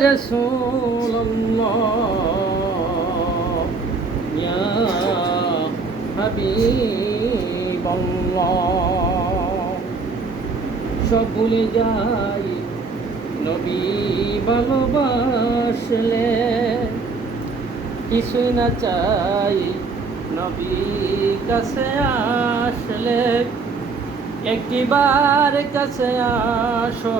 رسول الله يا حبيب الله সব ভুলে যাই নবী ভালোবাসলে কিছুই না চাই নবী কাছে আসলে একটিবার কাছে আসো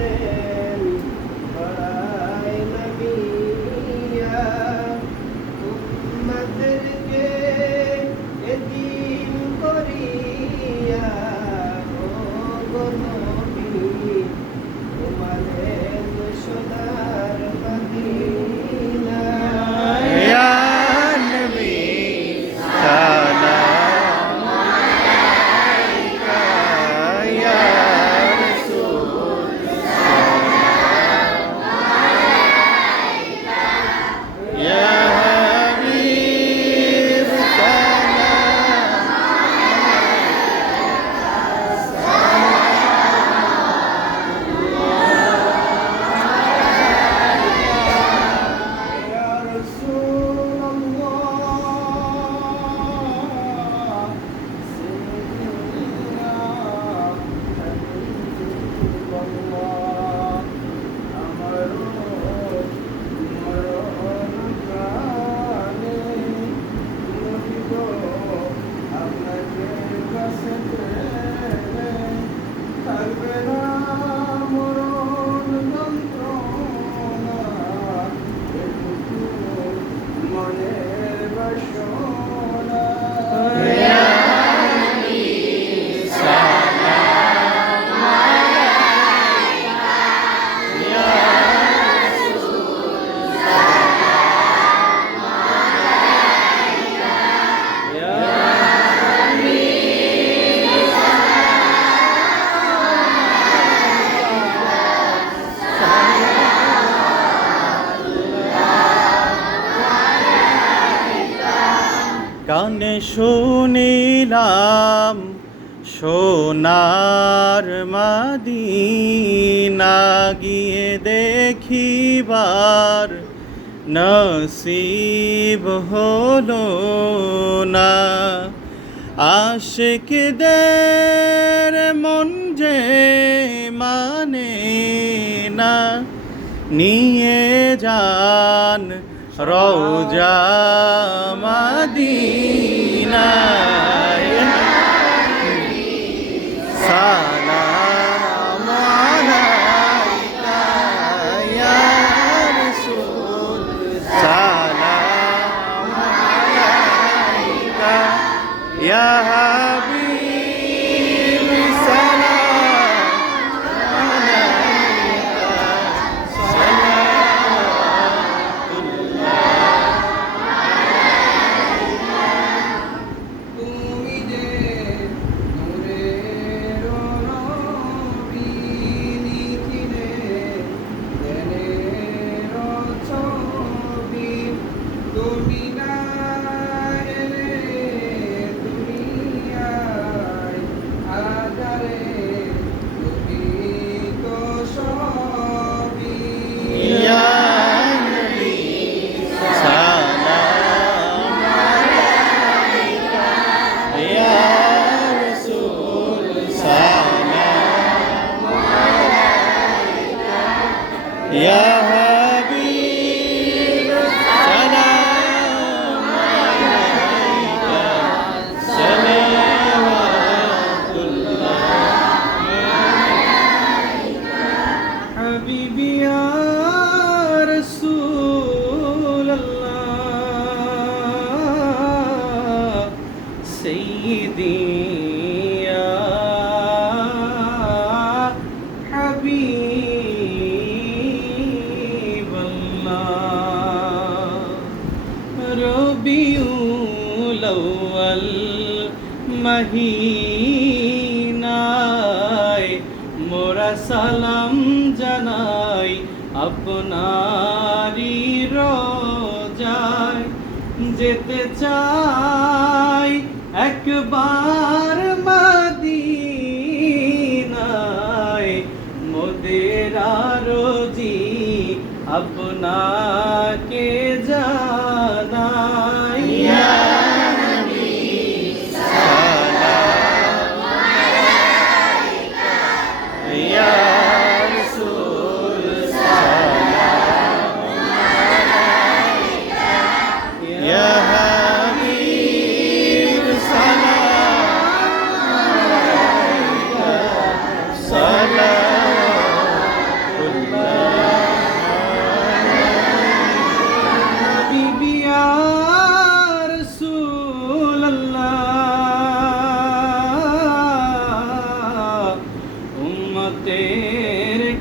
Yeah. শুনিলাম সোনার মাদিনা গিয়ে দেখিবার নসিব হলো না। আশিকদের মন যে মানে না, নিয়ে যান রওজা মদিনায় যে নূরের নবী লিখিলে জ্ঞানের ছবি তুমি মহিনায় মোরা সালাম জানাই আপনারি রোজায়। যেতে চাই একবার মদিনায় মোদের আরজি আপনাকে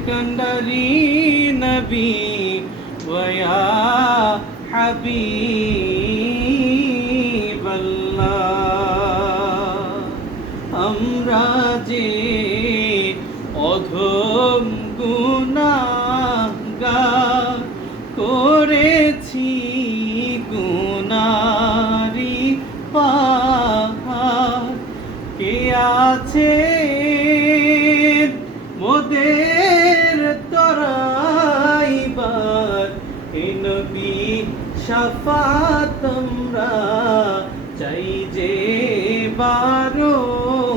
কন্ডারি নবী ওয়া হাবিবাল্লাহ আমরা যে অধম গুনাহগার করেছি গুনারি পাহাড় কে আছে সাফা তোমরা চাই যে বারংবার।